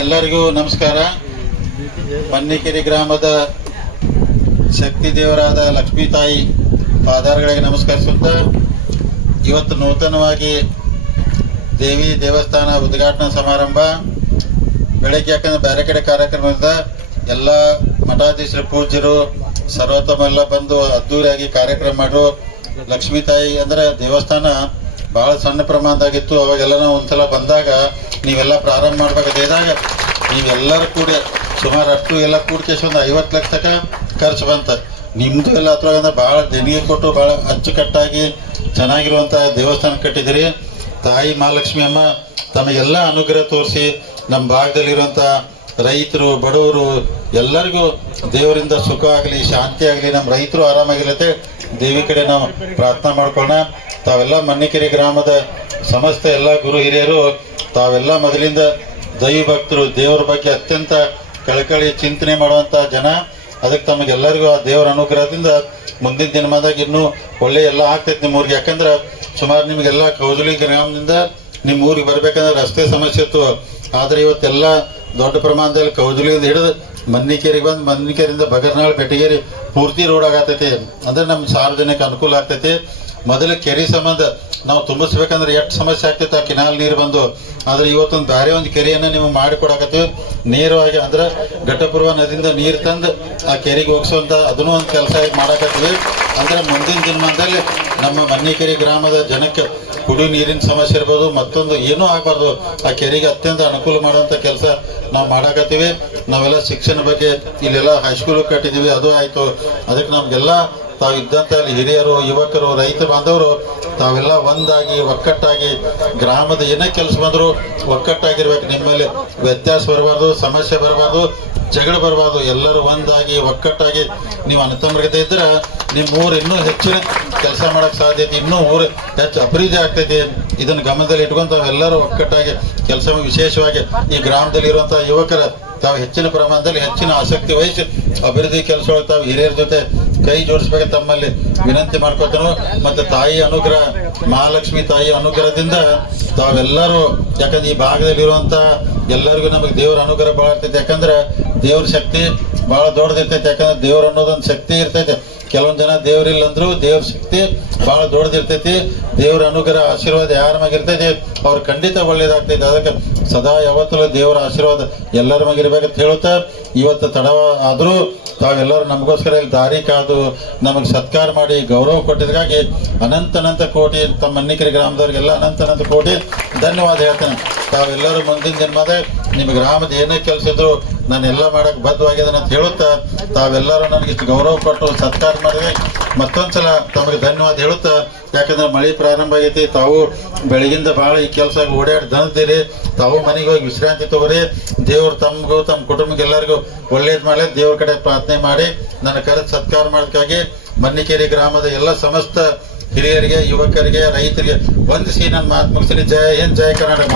ಎಲ್ಲರಿಗೂ ನಮಸ್ಕಾರ. ಬನ್ನಿಕೆರೆ ಗ್ರಾಮದ ಶಕ್ತಿ ದೇವರಾದ ಲಕ್ಷ್ಮೀ ತಾಯಿ ಪಾದಾರಗಳಿಗೆ ನಮಸ್ಕರಿಸುತ್ತಾ, ಇವತ್ತು ನೂತನವಾಗಿ ದೇವಿ ದೇವಸ್ಥಾನ ಉದ್ಘಾಟನಾ ಸಮಾರಂಭ, ಬೆಳಗ್ಗೆ ಯಾಕಂದ್ರೆ ಬೇರೆ ಕಡೆ ಕಾರ್ಯಕ್ರಮದಿಂದ ಎಲ್ಲ ಮಠಾಧೀಶರು, ಪೂಜ್ಯರು, ಸರ್ವೋತ್ತಮ ಎಲ್ಲ ಬಂದು ಅದ್ದೂರಿಯಾಗಿ ಕಾರ್ಯಕ್ರಮ ಮಾಡು ಲಕ್ಷ್ಮೀ ತಾಯಿ ಅಂದ್ರೆ ದೇವಸ್ಥಾನ ಬಹಳ ಸಣ್ಣ ಪ್ರಮಾಣದಾಗಿತ್ತು. ಅವಾಗೆಲ್ಲ ನಾವು ಒಂದ್ಸಲ ಬಂದಾಗ ನೀವೆಲ್ಲ ಪ್ರಾರಂಭ ಮಾಡ್ಬೇಕಾದಾಗ ನೀವೆಲ್ಲರೂ ಕೂಡ ಸುಮಾರು ಅಷ್ಟು ಎಲ್ಲ ಕೂಡ್ಕೇಸಿ ಒಂದು ಐವತ್ತು ಲಕ್ಷ ತನಕ ಖರ್ಚು ಬಂತ. ನಿಮ್ಮದು ಎಲ್ಲ ಹತ್ರ ಅಂದ್ರೆ ಭಾಳ ದೇಣಿಗೆ ಕೊಟ್ಟು ಭಾಳ ಅಚ್ಚುಕಟ್ಟಾಗಿ ಚೆನ್ನಾಗಿರುವಂಥ ದೇವಸ್ಥಾನ ಕಟ್ಟಿದಿರಿ ತಾಯಿ ಮಹಾಲಕ್ಷ್ಮಿ ಅಮ್ಮ ತಮಗೆಲ್ಲ ಅನುಗ್ರಹ ತೋರಿಸಿ ನಮ್ಮ ಭಾಗದಲ್ಲಿರುವಂಥ ರೈತರು, ಬಡವರು ಎಲ್ಲರಿಗೂ ದೇವರಿಂದ ಸುಖ ಆಗಲಿ ಶಾಂತಿ ಆಗಲಿ ನಮ್ಮ ರೈತರು ಆರಾಮಾಗಿರತ್ತೆ ದೇವಿ ಕಡೆ ನಾವು ಪ್ರಾರ್ಥನೆ ಮಾಡ್ಕೊಳ್ಳೋಣ ತಾವೆಲ್ಲ ಮನ್ನಿಕೆರೆ ಗ್ರಾಮದ ಸಮಸ್ತ ಎಲ್ಲ ಗುರು ಹಿರಿಯರು, ತಾವೆಲ್ಲ ಮೊದಲಿಂದ ದೈವ ಭಕ್ತರು, ದೇವರ ಬಗ್ಗೆ ಅತ್ಯಂತ ಕಳಕಳಿ ಚಿಂತನೆ ಮಾಡುವಂಥ ಜನ. ಅದಕ್ಕೆ ತಮಗೆಲ್ಲರಿಗೂ ಆ ದೇವರ ಅನುಗ್ರಹದಿಂದ ಮುಂದಿನ ದಿನಮಾನದಾಗ ಇನ್ನೂ ಒಳ್ಳೆ ಎಲ್ಲ ಆಗ್ತೈತೆ ನಿಮ್ಮ ಊರಿಗೆ. ಯಾಕಂದ್ರೆ ಸುಮಾರು ನಿಮಗೆಲ್ಲ ಕೌಜಲಿ ಗ್ರಾಮದಿಂದ ನಿಮ್ಮ ಊರಿಗೆ ಬರ್ಬೇಕಂದ್ರೆ ರಸ್ತೆ ಸಮಸ್ಯೆ ಇತ್ತು. ಆದರೆ ಇವತ್ತೆಲ್ಲ ದೊಡ್ಡ ಪ್ರಮಾಣದಲ್ಲಿ ಕೌಜಲಿಯಿಂದ ಹಿಡಿದು ಮನ್ನಿಕೇರಿಗೆ ಬಂದು ಮನ್ನಿಕೇರಿಂದ ಬಗರ್ನಾಳ್ ಬೆಟಗೇರಿ ಪೂರ್ತಿ ರೋಡ್ ಆಗತೈತಿ. ಅಂದ್ರೆ ನಮ್ಮ ಸಾರ್ವಜನಿಕ ಅನುಕೂಲ ಆಗ್ತೈತಿ. ಮೊದಲು ಕೆರೆ ಸಂಬಂಧ ನಾವು ತುಂಬಿಸ್ಬೇಕಂದ್ರೆ ಎಷ್ಟು ಸಮಸ್ಯೆ ಆಗ್ತೈತೆ ಆ ಕಿನಾಲ್ ನೀರು ಬಂದು. ಆದ್ರೆ ಇವತ್ತೊಂದು ಬೇರೆ ಒಂದು ಕೆರೆಯನ್ನು ನೀವು ಮಾಡಿಕೊಡಕತ್ತೀವಿ ನೇರವಾಗಿ ಅಂದ್ರೆ ಘಟ್ಟಪೂರ್ವ ನದಿಯಿಂದ ನೀರು ತಂದು ಆ ಕೆರೆಗೆ ಹೋಗಿಸುವಂತ ಅದನ್ನು ಒಂದು ಕೆಲಸ ಮಾಡಕತ್ತೀವಿ. ಅಂದ್ರೆ ಮುಂದಿನ ದಿನಮಾನದಲ್ಲಿ ನಮ್ಮ ಮನ್ನಿಕೆರೆ ಗ್ರಾಮದ ಜನಕ್ಕೆ ಕುಡಿಯೋ ನೀರಿನ ಸಮಸ್ಯೆ ಇರ್ಬೋದು, ಮತ್ತೊಂದು ಏನೂ ಆಗಬಾರ್ದು. ಆ ಕೆರೆಗೆ ಅತ್ಯಂತ ಅನುಕೂಲ ಮಾಡುವಂಥ ಕೆಲಸ ನಾವು ಮಾಡಾಕತ್ತೀವಿ. ನಾವೆಲ್ಲ ಶಿಕ್ಷಣ ಬಗ್ಗೆ ಇಲ್ಲೆಲ್ಲ ಹೈಸ್ಕೂಲು ಕಟ್ಟಿದ್ದೀವಿ ಅದು ಆಯಿತು. ಅದಕ್ಕೆ ನಮಗೆಲ್ಲ ತಾವು ಇದ್ದಂಥ ಅಲ್ಲಿ ಹಿರಿಯರು, ಯುವಕರು, ರೈತ ಬಾಂಧವರು, ತಾವೆಲ್ಲ ಒಂದಾಗಿ, ಒಕ್ಕಟ್ಟಾಗಿ, ಗ್ರಾಮದ ಏನೇ ಕೆಲಸ ಬಂದರೂ ಒಕ್ಕಟ್ಟಾಗಿರ್ಬೇಕು. ನಿಮ್ಮಲ್ಲಿ ವ್ಯತ್ಯಾಸ ಬರಬಾರ್ದು, ಸಮಸ್ಯೆ ಬರಬಾರ್ದು. ಜಗಳ ಬರಬಾರ್ದು, ಎಲ್ಲರೂ ಒಂದಾಗಿ, ಒಕ್ಕಟ್ಟಾಗಿ. ನೀವು ಅನತಮೃಗತೆ ಇದ್ರೆ ನಿಮ್ಮ ಊರು ಇನ್ನೂ ಹೆಚ್ಚಿನ ಕೆಲಸ ಮಾಡೋಕ್ಕೆ ಸಾಧ್ಯತೆ ಇನ್ನೂ ಊರು ಹೆಚ್ಚು ಅಭಿವೃದ್ಧಿ ಆಗ್ತೈತಿ. ಇದನ್ನು ಗಮನದಲ್ಲಿ ಇಟ್ಕೊಂಡು ತಾವೆಲ್ಲರೂ ಒಕ್ಕಟ್ಟಾಗಿ ಕೆಲಸ ವಿಶೇಷವಾಗಿ ಈ ಗ್ರಾಮದಲ್ಲಿ ಇರುವಂಥ ಯುವಕರ ತಾವು ಹೆಚ್ಚಿನ ಪ್ರಮಾಣದಲ್ಲಿ ಹೆಚ್ಚಿನ ಆಸಕ್ತಿ ವಹಿಸಿ ಅಭಿವೃದ್ಧಿ ಕೆಲಸ ತಾವು ಹಿರಿಯರ ಜೊತೆ ಕೈ ಜೋಡಿಸ್ಬೇಕು ತಮ್ಮಲ್ಲಿ ವಿನಂತಿ ಮಾಡ್ಕೊತಾನು. ಮತ್ತು ತಾಯಿ ಅನುಗ್ರಹ, ಮಹಾಲಕ್ಷ್ಮಿ ತಾಯಿ ಅನುಗ್ರಹದಿಂದ ತಾವೆಲ್ಲರೂ, ಯಾಕಂದ್ರೆ ಈ ಭಾಗದಲ್ಲಿರುವಂಥ ಎಲ್ಲರಿಗೂ ನಮಗೆ ದೇವರ ಅನುಗ್ರಹ ಭಾಳ ಆಗ್ತೈತೆ ಯಾಕಂದ್ರೆ ದೇವ್ರ ಶಕ್ತಿ ಭಾಳ ದೊಡ್ಡದಿರ್ತೈತೆ, ಯಾಕಂದ್ರೆ ದೇವ್ರ ಅನ್ನೋದೊಂದು ಶಕ್ತಿ ಇರ್ತೈತೆ. ಕೆಲವೊಂದು ಜನ ದೇವ್ರಿಲ್ಲ ಅಂದ್ರು ದೇವ್ರ ಶಕ್ತಿ ಭಾಳ ದೊಡ್ಡದಿರ್ತೈತಿ. ದೇವ್ರ ಅನುಗ್ರಹ, ಆಶೀರ್ವಾದ ಯಾರ ಮಗಿರ್ತೈತಿ ಅವ್ರು ಖಂಡಿತ ಒಳ್ಳೇದಾಗ್ತೈತೆ. ಅದಕ್ಕೆ ಸದಾ ಯಾವತ್ತೂ ದೇವರ ಆಶೀರ್ವಾದ ಎಲ್ಲರ ಮ್ಯಾಗ ಇರ್ಬೇಕಂತ ಹೇಳುತ್ತಾ ಇವತ್ತು ತಡವ ಆದರೂ ತಾವೆಲ್ಲರೂ ನಮಗೋಸ್ಕರ ಇಲ್ಲಿ ದಾರಿ ಕಾದು ನಮಗೆ ಸತ್ಕಾರ ಮಾಡಿ ಗೌರವ ಕೊಟ್ಟಿದ್ದಕ್ಕಾಗಿ ಅನಂತ ಅನಂತ ಕೋಟಿ ತಮ್ಮ ಮನ್ನಿಕರಿ ಗ್ರಾಮದವ್ರಿಗೆಲ್ಲ ಅನಂತ ಅನಂತ ಕೋಟಿ ಧನ್ಯವಾದ ಹೇಳ್ತೇನೆ. ತಾವೆಲ್ಲರೂ ಮುಂದಿನ ಜನ್ಮದೇ ನಿಮ್ಮ ಗ್ರಾಮದ ಏನೇ ಕೆಲಸ ಇದ್ರು ನಾನು ಎಲ್ಲ ಮಾಡಕ್ಕೆ ಬದ್ಧವಾಗಿದ್ದೇನೆ ಅಂತ ಹೇಳುತ್ತಾ, ತಾವೆಲ್ಲರೂ ನನಗೆ ಇಷ್ಟು ಗೌರವ ಕೊಟ್ಟು ಸತ್ಕಾರ ಮಾಡಿದೆ. ಮತ್ತೊಂದ್ಸಲ ತಮಗೆ ಧನ್ಯವಾದ ಹೇಳುತ್ತಾ, ಯಾಕಂದ್ರೆ ಮಳೆ ಪ್ರಾರಂಭ ಆಗೈತಿ, ತಾವು ಬೆಳಗಿಂದ ಭಾಳ ಈ ಕೆಲಸ ಓಡಾಡಿ ದನದಿರಿ ತಾವು ಮನೆಗೆ ಹೋಗಿ ವಿಶ್ರಾಂತಿ ತಗೋರಿ. ದೇವ್ರು ತಮಗೂ, ತಮ್ಮ ಕುಟುಂಬಕ್ಕೆ ಎಲ್ಲರಿಗೂ ಒಳ್ಳೇದು ಮಾಡಲಿ ದೇವ್ರ ಕಡೆ ಪ್ರಾರ್ಥನೆ ಮಾಡಿ, ನನ್ನ ಕರೆದು ಸತ್ಕಾರ ಮಾಡೋದಕ್ಕಾಗಿ ಮನ್ನಿಕೇರಿ ಗ್ರಾಮದ ಎಲ್ಲ ಸಮಸ್ತ ಹಿರಿಯರಿಗೆ, ಯುವಕರಿಗೆ, ರೈತರಿಗೆ ವಂದಿಸಿ ನನ್ನ ಮಾತು ಮುಗಿಸ್ರಿ ಜಯ ಏನು ಜಯ ಕರ್ನಾಟಕ